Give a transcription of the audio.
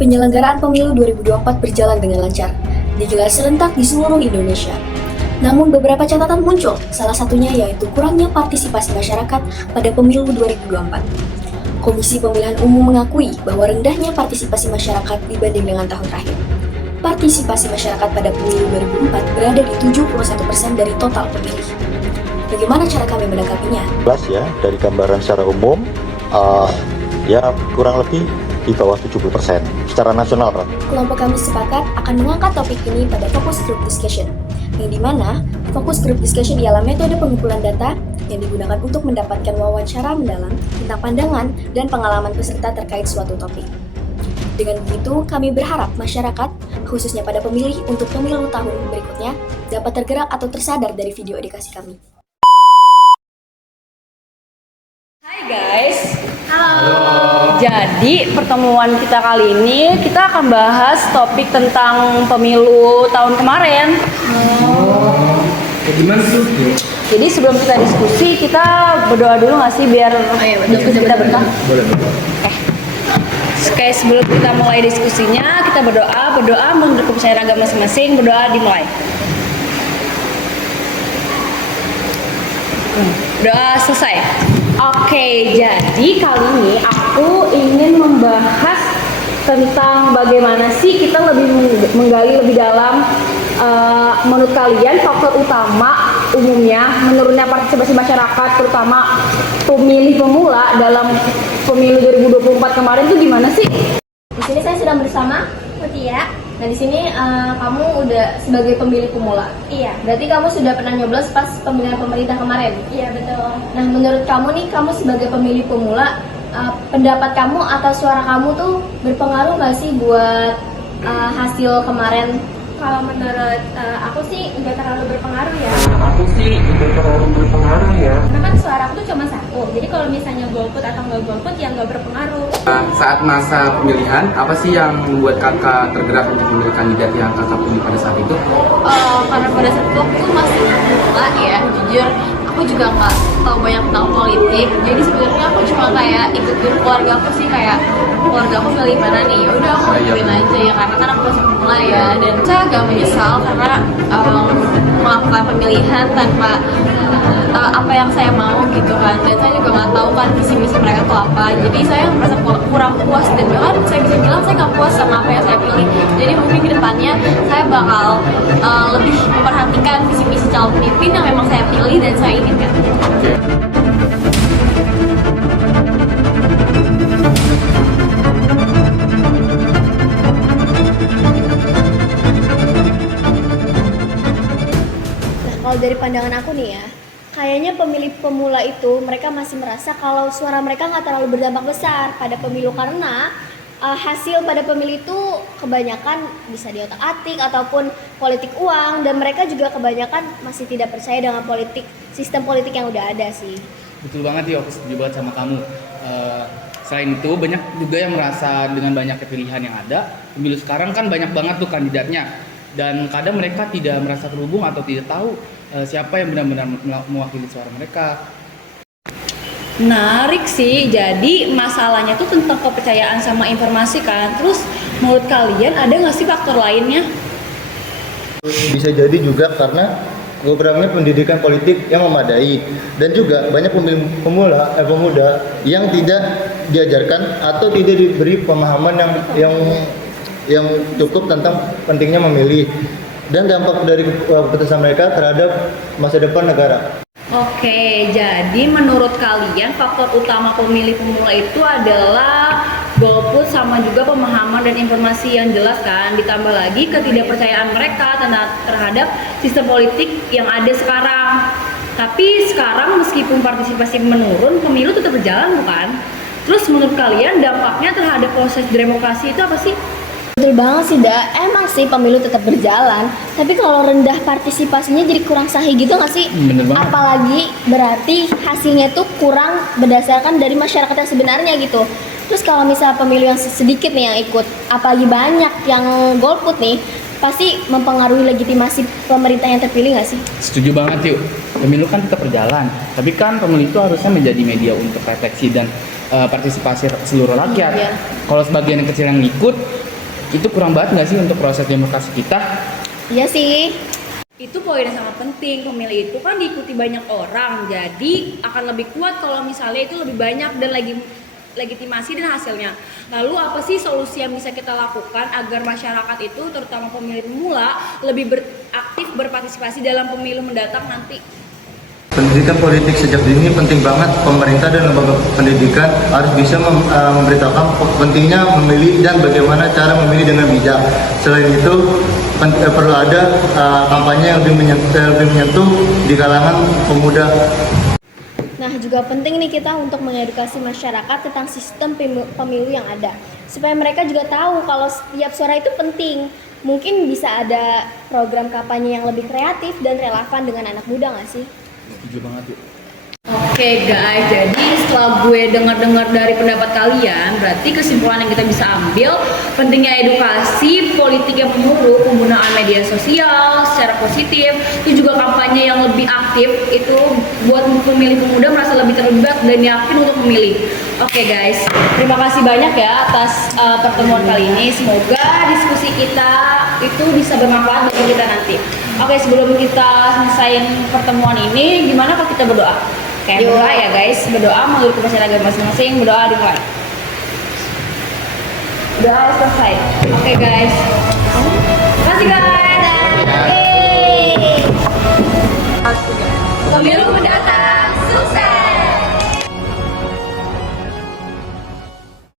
Penyelenggaraan pemilu 2024 berjalan dengan lancar, digelar serentak di seluruh Indonesia. Namun beberapa catatan muncul, salah satunya yaitu kurangnya partisipasi masyarakat pada pemilu 2024. Komisi Pemilihan Umum mengakui bahwa rendahnya partisipasi masyarakat dibanding dengan tahun terakhir. Partisipasi masyarakat pada pemilu 2004 berada di 71% dari total pemilih. Bagaimana cara kami menanggapinya? Jelas ya, dari gambaran secara umum, ya kurang lebih di bawah 70% secara nasional, Pak. Kelompok kami sepakat akan mengangkat topik ini pada focus group discussion, yang dimana focus group discussion ialah metode pengumpulan data yang digunakan untuk mendapatkan wawancara mendalam tentang pandangan dan pengalaman peserta terkait suatu topik. Dengan begitu, kami berharap masyarakat, khususnya pada pemilih untuk pemilu tahun berikutnya, dapat tergerak atau tersadar dari video edukasi kami. Hai guys. Jadi pertemuan kita kali ini kita akan bahas topik tentang pemilu tahun kemarin. Gimana sih? Jadi sebelum kita diskusi kita berdoa dulu nggak sih biar diskusi kita berkah? Boleh. Oke, sebelum kita mulai diskusinya kita berdoa menurut kepercayaan agama masing-masing, berdoa dimulai. Doa selesai. Oke, jadi kali ini aku ingin membahas tentang bagaimana sih kita lebih menggali lebih dalam menurut kalian faktor utama umumnya menurunnya partisipasi masyarakat terutama pemilih pemula dalam pemilu 2024 kemarin itu gimana sih? Di sini saya sedang bersama Mutia. Nah di sini kamu udah sebagai pemilih pemula. Iya. Berarti kamu sudah pernah nyoblos pas pemilihan pemerintah kemarin. Iya betul. Nah menurut kamu nih, kamu sebagai pemilih pemula, pendapat kamu atau suara kamu tuh berpengaruh nggak sih buat hasil kemarin? Kalau menurut aku sih nggak terlalu berpengaruh ya. Karena kan suara aku tuh cuma satu. Jadi kalau misalnya golput atau nggak golput ya nggak berpengaruh. Saat masa pemilihan, apa sih yang membuat kakak tergerak untuk memilih kandidat yang kakak pilih pada saat itu? Karena pada saat itu aku masih pemula ya, jujur aku juga nggak tahu banyak tentang politik. Jadi sebenarnya aku cuma kayak ikutin keluarga aku sih, kayak keluarga aku pilih mana nih, ya udah aku ikutin aja ya, karena kan aku masih pemula ya. Dan saya agak menyesal karena melakukan pemilihan tanpa apa yang saya mau gitu kan, dan saya juga nggak tahu kan visi misi mereka tuh apa. Jadi saya merasa kurang puas, dan bahkan saya bisa bilang saya nggak puas sama apa yang saya pilih. Jadi mungkin kedepannya saya bakal lebih memperhatikan visi misi calon pemimpin yang memang saya pilih dan saya inginkan. Kalau dari pandangan aku nih ya, kayaknya pemilih pemula itu mereka masih merasa kalau suara mereka nggak terlalu berdampak besar pada pemilu, karena hasil pada pemilu itu kebanyakan bisa diotak-atik ataupun politik uang, dan mereka juga kebanyakan masih tidak percaya dengan sistem politik yang udah ada sih. Betul banget ya, aku setuju banget sama kamu. Selain itu banyak juga yang merasa dengan banyaknya pilihan yang ada, pemilu sekarang kan banyak banget tuh kandidatnya, dan kadang mereka tidak merasa terhubung atau tidak tahu siapa yang benar-benar mewakili suara mereka. Menarik sih, jadi masalahnya tuh tentang kepercayaan sama informasi kan. Terus menurut kalian ada nggak sih faktor lainnya? Bisa jadi juga karena kurangnya pendidikan politik yang memadai, dan juga banyak pemilih pemuda yang tidak diajarkan atau tidak diberi pemahaman yang cukup tentang pentingnya memilih dan dampak dari keputusan mereka terhadap masa depan negara. Oke, jadi menurut kalian faktor utama pemilih pemula itu adalah golput sama juga pemahaman dan informasi yang jelas kan, ditambah lagi ketidakpercayaan mereka terhadap sistem politik yang ada sekarang. Tapi sekarang meskipun partisipasi menurun, pemilu tetap berjalan bukan? Terus menurut kalian dampaknya terhadap proses demokrasi itu apa sih? Betul banget sih, emang sih pemilu tetap berjalan, tapi kalau rendah partisipasinya jadi kurang sahih gitu nggak sih? Bener banget. Apalagi berarti hasilnya tuh kurang berdasarkan dari masyarakat yang sebenarnya gitu. Terus kalau misalnya pemilu yang sedikit nih yang ikut, apalagi banyak yang golput nih, pasti mempengaruhi legitimasi pemerintah yang terpilih nggak sih? Setuju banget yuk, pemilu kan tetap berjalan, tapi kan pemilu itu harusnya menjadi media untuk refleksi dan partisipasi seluruh rakyat. Iya. Kalau sebagian yang kecil yang ikut, Itu kurang banget nggak sih untuk proses demokrasi kita? Iya sih. Itu poin yang sangat penting. Pemilih itu kan diikuti banyak orang, jadi akan lebih kuat kalau misalnya itu lebih banyak dan legitimasi dan hasilnya. Lalu apa sih solusi yang bisa kita lakukan agar masyarakat itu, terutama pemilih pemula, lebih aktif berpartisipasi dalam pemilu mendatang nanti? Pendidikan politik sejak dini penting banget. Pemerintah dan lembaga pendidikan harus bisa memberitahukan pentingnya memilih dan bagaimana cara memilih dengan bijak. Selain itu, perlu ada kampanye yang lebih menyentuh di kalangan pemuda. Nah, juga penting nih kita untuk mengedukasi masyarakat tentang sistem pemilu yang ada. Supaya mereka juga tahu kalau setiap suara itu penting. Mungkin bisa ada program kampanye yang lebih kreatif dan relevan dengan anak muda nggak sih? Setuju banget yuk. Oke guys, jadi setelah gue dengar-dengar dari pendapat kalian, berarti kesimpulan yang kita bisa ambil pentingnya edukasi politik yang menyeluruh, penggunaan media sosial secara positif, itu juga kampanye yang lebih aktif, itu buat pemilih pemuda merasa lebih terlibat dan yakin untuk memilih. Oke guys, terima kasih banyak ya atas pertemuan kali ini. Semoga diskusi kita itu bisa bermanfaat bagi kita nanti. Oke, sebelum kita selesaiin pertemuan ini, gimana kalau kita berdoa? Kayak berdoa ya guys, berdoa menurut kepercayaan agama masing-masing, berdoa dimulai. Berdoa selesai. Oke guys.